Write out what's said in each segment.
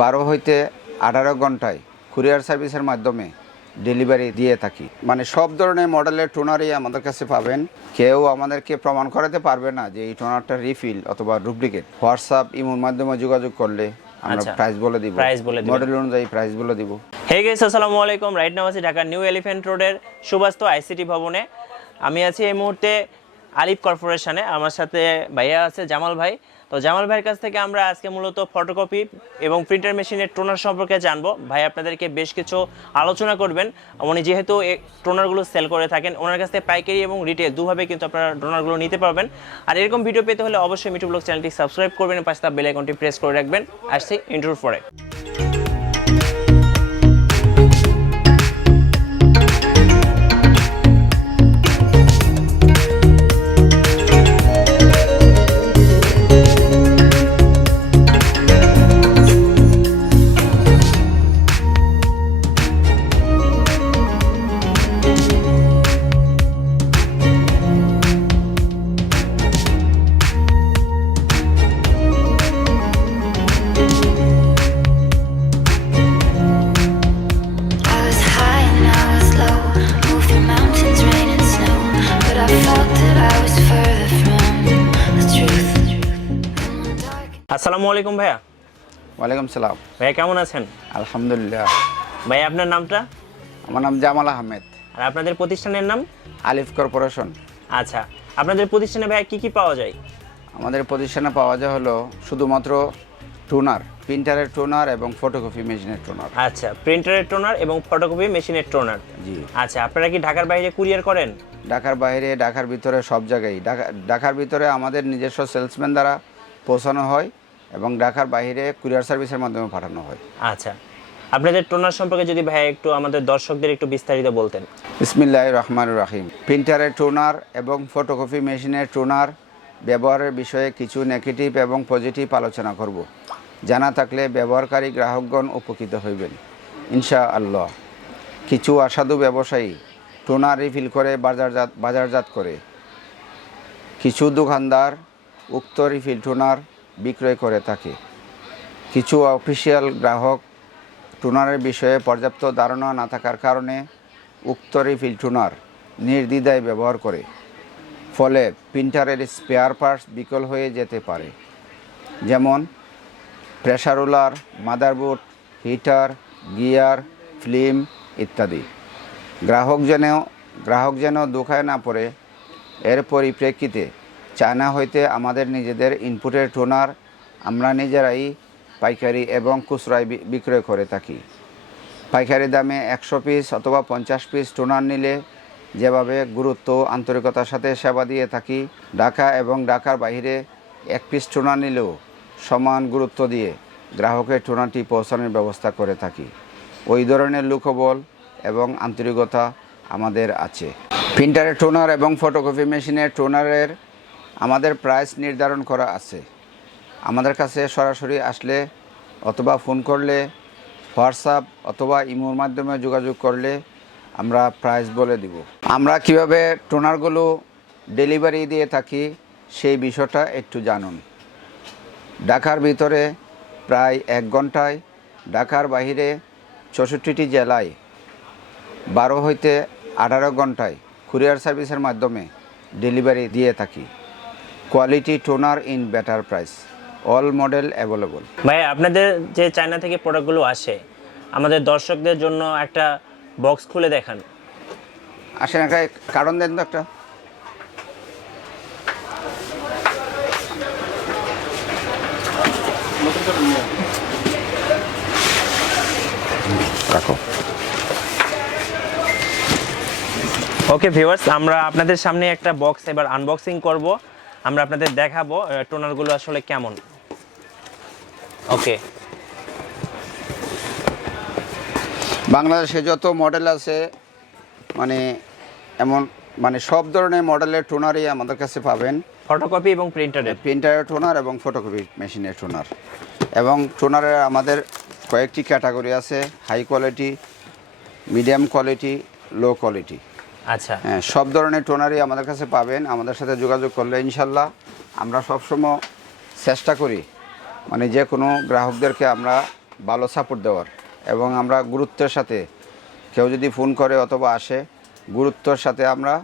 12 হইতে 18 ঘন্টায় কুরিয়ার সার্ভিসের মাধ্যমে ডেলিভারি দিয়ে থাকি। মানে সব ধরনের মডেলের টোনারই আমাদের কাছে পাবেন। কেউ আমাদেরকে প্রমাণ করাতে পারবে না যে এই টোনারটা রিফিল অথবা ডুপ্লিকেট। হোয়াটসঅ্যাপ ইমোর মাধ্যমে যোগাযোগ করলে আমরা প্রাইস বলে দিব, মডেল অনুযায়ী প্রাইস বলে দিব। হে গাইস, আসসালামু আলাইকুম। রাইট নাও আছি ঢাকার নিউ এলিফ্যান্ট রোডের সুবাস্তু আইসিটি ভবনে। আমি আছি এই মুহূর্তে আলিফ কর্পোরেশনে। আমার সাথে ভাইয়া আছে জামাল ভাই। তো জামাল ভাইয়ের কাছ থেকে আমরা আজকে মূলত ফটোকপি এবং প্রিন্টার মেশিনের টোনার সম্পর্কে জানবো। ভাই আপনাদেরকে বেশ কিছু আলোচনা করবেন। উনি যেহেতু এই টোনারগুলো সেল করে থাকেন, ওনার কাছ থেকে পাইকারি এবং রিটেল দুভাবে কিন্তু আপনারা টোনারগুলো নিতে পারবেন। আর এরকম ভিডিও পেতে হলে অবশ্যই মিঠু ব্লগ চ্যানেলটি সাবস্ক্রাইব করবেন, পাশে বেল আইকনটি প্রেস করে রাখবেন। আসছি ইন্ট্রোর পরে। আসসালামু আলাইকুম ভাইয়া। ওয়ালাইকুম সালাম। ভাইয়া কেমন আছেন? আলহামদুলিল্লাহ। ভাই আপনার নামটা? আমার নাম জামাল আহমেদ। আর আপনাদের প্রতিষ্ঠানের নাম? আলিফ কর্পোরেশন। আচ্ছা, আপনাদের প্রতিষ্ঠানে ভাইয়া কি কি পাওয়া যায়? আমাদের প্রতিষ্ঠানে পাওয়া যায় হলো শুধুমাত্র টোনার, প্রিন্টারের টোনার এবং ফটোকপি মেশিনের টোনার। আচ্ছা, প্রিন্টারের টোনার এবং ফটোকপি মেশিনের টোনার। জি। আচ্ছা, আপনারা কি ঢাকার বাইরে কুরিয়ার করেন? ঢাকার বাইরে, ঢাকার ভিতরে সব জায়গায়। ঢাকার ভিতরে আমাদের নিজস্ব সেলসম্যান দ্বারা পৌঁছানো হয় এবং ঢাকার বাইরে কুরিয়ার সার্ভিসের মাধ্যমে পাঠানো হয়। আচ্ছা, আপনাদের টোনার সম্পর্কে যদি ভাই একটু আমাদের দর্শকদের একটু বিস্তারিত বলতেন। বিসমিল্লাহির রহমানির রহিম। প্রিন্টারের টোনার এবং ফটোকপি মেশিনের টোনার ব্যবহারের বিষয়ে কিছু নেগেটিভ এবং পজিটিভ আলোচনা করব। জানা থাকলে ব্যবহারকারী গ্রাহকগণ উপকৃত হইবেন ইনশাআল্লাহ। কিছু অসাধু ব্যবসায়ী টোনার রিফিল করে বাজারজাত করে। কিছু দোকানদার উক্ত রিফিল টোনার বিক্রয় করে থাকে। কিছু অফিসিয়াল গ্রাহক টোনারের বিষয়ে পর্যাপ্ত ধারণা না থাকার কারণে উক্ত রিফিল টোনার নির্দ্বিধায় ব্যবহার করে। ফলে প্রিন্টারের স্পেয়ার পার্টস বিকল হয়ে যেতে পারে, যেমন pressure roller, motherboard, heater, gear, film ইত্যাদি। গ্রাহক যেন ধোঁকায় না পড়ে, এর পরিপ্রেক্ষিতে চায়না হইতে আমাদের নিজেদের ইনপুটের টোনার আমরা নিজেরাই পাইকারি এবং খুচরায় বিক্রয় করে থাকি। পাইকারি দামে 100 পিস অথবা 50 পিস টোনার নিলে যেভাবে গুরুত্ব আন্তরিকতার সাথে সেবা দিয়ে থাকি, ঢাকা এবং ঢাকার বাইরে 1 পিস টোনার নিলেও সমান গুরুত্ব দিয়ে গ্রাহকের টোনারটি পৌঁছানোর ব্যবস্থা করে থাকি। ওই ধরনের লোকবল এবং আন্তরিকতা আমাদের আছে। প্রিন্টারের টোনার এবং ফটোকপি মেশিনের টোনারের আমাদের প্রাইস নির্ধারণ করা আছে। আমাদের কাছে সরাসরি আসলে অথবা ফোন করলে, হোয়াটসঅ্যাপ অথবা ইমোর মাধ্যমে যোগাযোগ করলে আমরা প্রাইস বলে দিব। আমরা কিভাবে টোনারগুলো ডেলিভারি দিয়ে থাকি সেই বিষয়টা একটু জানুন। ঢাকার ভিতরে প্রায় 1 ঘন্টায়, ঢাকার বাইরে 64টি জেলায় 12 হইতে 18 ঘন্টায় কুরিয়ার সার্ভিসের মাধ্যমে ডেলিভারি দিয়ে থাকি। Quality toner in better price, all model available. ভাই আপনাদের যে চায়না থেকে প্রোডাক্টগুলো আসে, আমাদের দর্শকদের জন্য একটা বক্স খুলে দেখান। আসেন, একটা কারণ দেন তো একটা। রাখো। ওকে ভিউয়ার্স, আমরা আপনাদের সামনে একটা বক্স এবার আনবক্সিং করব। আমরা আপনাদের দেখাবো টোনারগুলো আসলে কেমন। ওকে, বাংলাদেশে যত মডেল আছে মানে সব ধরনের মডেলের টোনারই আমাদের কাছে পাবেন। ফটোকপি এবং প্রিন্টারের টোনার এবং ফটোকপি মেশিনের টোনার। এবং টোনারের আমাদের কয়েকটি ক্যাটাগরি আছে: high quality, medium quality, low quality. আচ্ছা, হ্যাঁ, সব ধরনের টোনারই আমাদের কাছে পাবেন। আমাদের সাথে যোগাযোগ করলে ইনশাল্লাহ আমরা সবসময় চেষ্টা করি যে কোনো গ্রাহকদেরকে আমরা ভালো সাপোর্ট দেওয়ার, এবং আমরা গুরুত্বের সাথে কেউ যদি ফোন করে অথবা আসে গুরুত্বের সাথে আমরা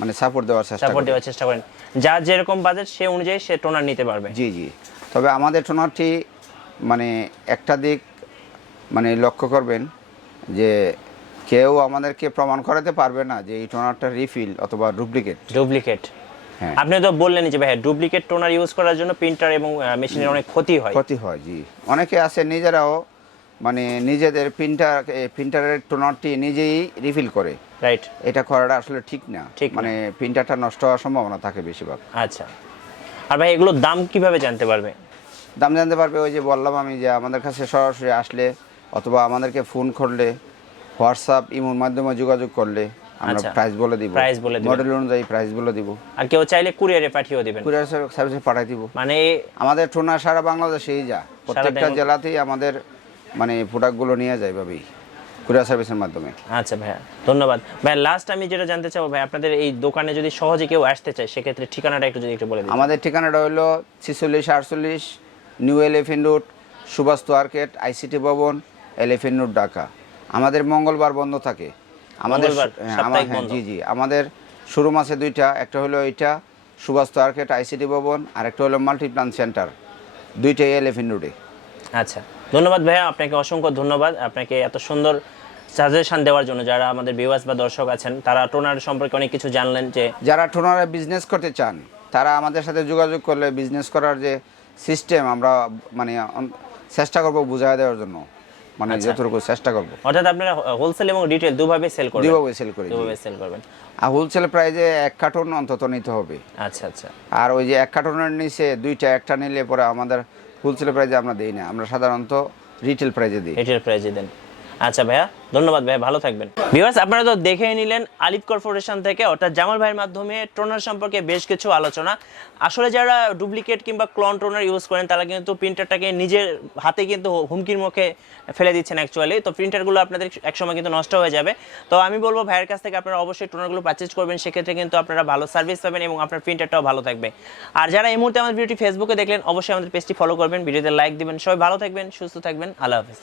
মানে সাপোর্ট দেওয়ার চেষ্টা করেন। যার যেরকম বাজেট সে অনুযায়ী সে টোনার নিতে পারবে। জি জি। তবে আমাদের টোনারটি মানে একটা দিক মানে লক্ষ্য করবেন যে কেউ আমাদেরকে প্রমাণ করাতে পারবে না যে এই টোনারটা রিফিল অথবা ডুপ্লিকেট। হ্যাঁ, আপনি তো বললেন যে ভাই ডুপ্লিকেট টোনার ইউজ করার জন্য প্রিন্টার এবং মেশিনের অনেক ক্ষতি হয়। জি। অনেকে আছে নিজেরাও মানে নিজেদের প্রিন্টারের টোনারটি নিজেই রিফিল করে। রাইট। এটা করাটা আসলে ঠিক না, মানে প্রিন্টারটা নষ্ট হওয়ার সম্ভাবনা থাকে বেশিরভাগ। আচ্ছা, আর ভাই এগুলোর দাম কিভাবে জানতে পারবে? দাম জানতে পারবে ওই যে বললাম আমি, যে আমাদের কাছে সরাসরি আসলে অথবা আমাদেরকে ফোন করলে, হোয়াটসঅ্যাপ ইমোর মাধ্যমে যোগাযোগ করলে আমরা প্রাইস বলে দিব, মডেল অনুযায়ী প্রাইস বলে দিব। আর কেউ চাইলে কুরিয়ারে পাঠিয়ে দিবেন? কুরিয়ার সার্ভিসে পাঠিয়ে দিব। মানে আমাদের টোনার সারা বাংলাদেশেই যা, প্রত্যেকটা জেলাতেই আমাদের মানে প্রোডাক্টগুলো নিয়ে যায় ভাবি কুরিয়ার সার্ভিসের মাধ্যমে। আচ্ছা ভাইয়া, ধন্যবাদ। ভাই লাস্ট আমি যেটা জানতে চাবো ভাই, আপনাদের এই দোকানে যদি সহজে কেউ আসতে চায় সেক্ষেত্রে ঠিকানাটা একটু বলে দিন। আমাদের ঠিকানাটা হলো 4648 new elephant road, Suvastu আর্কেট, ICT ভবন, এলিফ্যান্ট রোড, ঢাকা। আমাদের মঙ্গলবার বন্ধ থাকে। আমাদের জি আমাদের শোরুম আছে দুইটা, একটা হলো এইটা সুবাস্তু আর্কেট আইসিটি ভবন, আর একটা হলো মাল্টিপ্লান সেন্টার, দুইটাই এলিফ্যান্ট রোডে। আচ্ছা, ধন্যবাদ ভাইয়া, আপনাকে অসংখ্য ধন্যবাদ আপনাকে এত সুন্দর সাজেশন দেওয়ার জন্য। যারা আমাদের ভিউয়ার্স বা দর্শক আছেন তারা টোনার সম্পর্কে অনেক কিছু জানলেন, যে যারা টোনারে বিজনেস করতে চান তারা আমাদের সাথে যোগাযোগ করলে বিজনেস করার যে সিস্টেম আমরা মানে চেষ্টা করব বুঝাই দেওয়ার জন্য, মানে যতটুকু চেষ্টা করব। অর্থাৎ আপনারা হোলসেল এবং রিটেল দুভাবে সেল করবেন? দুভাবে সেল করবেন। আর হোলসেল প্রাইসে 1 কার্টন অন্তত নিতে হবে। আচ্ছা। আর ওই যে 1 কার্টনের নিচে দুইটা একটা নিলে পরে আমাদের হোলসেল প্রাইসে আমরা দেই না, আমরা সাধারণত রিটেল প্রাইসে দেন। আচ্ছা ভাইয়া, ধন্যবাদ ভাইয়া, ভালো থাকবেন। ভিউয়ার্স, আপনারা তো দেখেই নিলেন আলিফ কর্পোরেশন থেকে অর্থাৎ জামাল ভাইয়ের মাধ্যমে টোনার সম্পর্কে বেশ কিছু আলোচনা। আসলে যারা ডুপ্লিকেট কিংবা ক্লন টোনার ইউজ করেন তারা কিন্তু প্রিন্টারটাকে নিজের হাতে কিন্তু হুমকির মুখে ফেলে দিচ্ছেন অ্যাকচুয়ালি। তো প্রিন্টারগুলো আপনাদের একসময় কিন্তু নষ্ট হয়ে যাবে। তো আমি বলবো ভাইয়ের কাছ থেকে আপনারা অবশ্যই টোনারগুলো পারচেজ করবেন, সেক্ষেত্রে কিন্তু আপনারা ভালো সার্ভিস পাবেন এবং আপনার প্রিন্টারটাও ভালো থাকবে। আর যারা এই মুহূর্তে আমাদের ভিডিওটি ফেসবুকে দেখলেন অবশ্যই আমাদের পেজটি ফলো করবেন, ভিডিওতে লাইক দিবেন। সবাই ভালো থাকবেন, সুস্থ থাকবেন, আল্লাহ হাফেজ।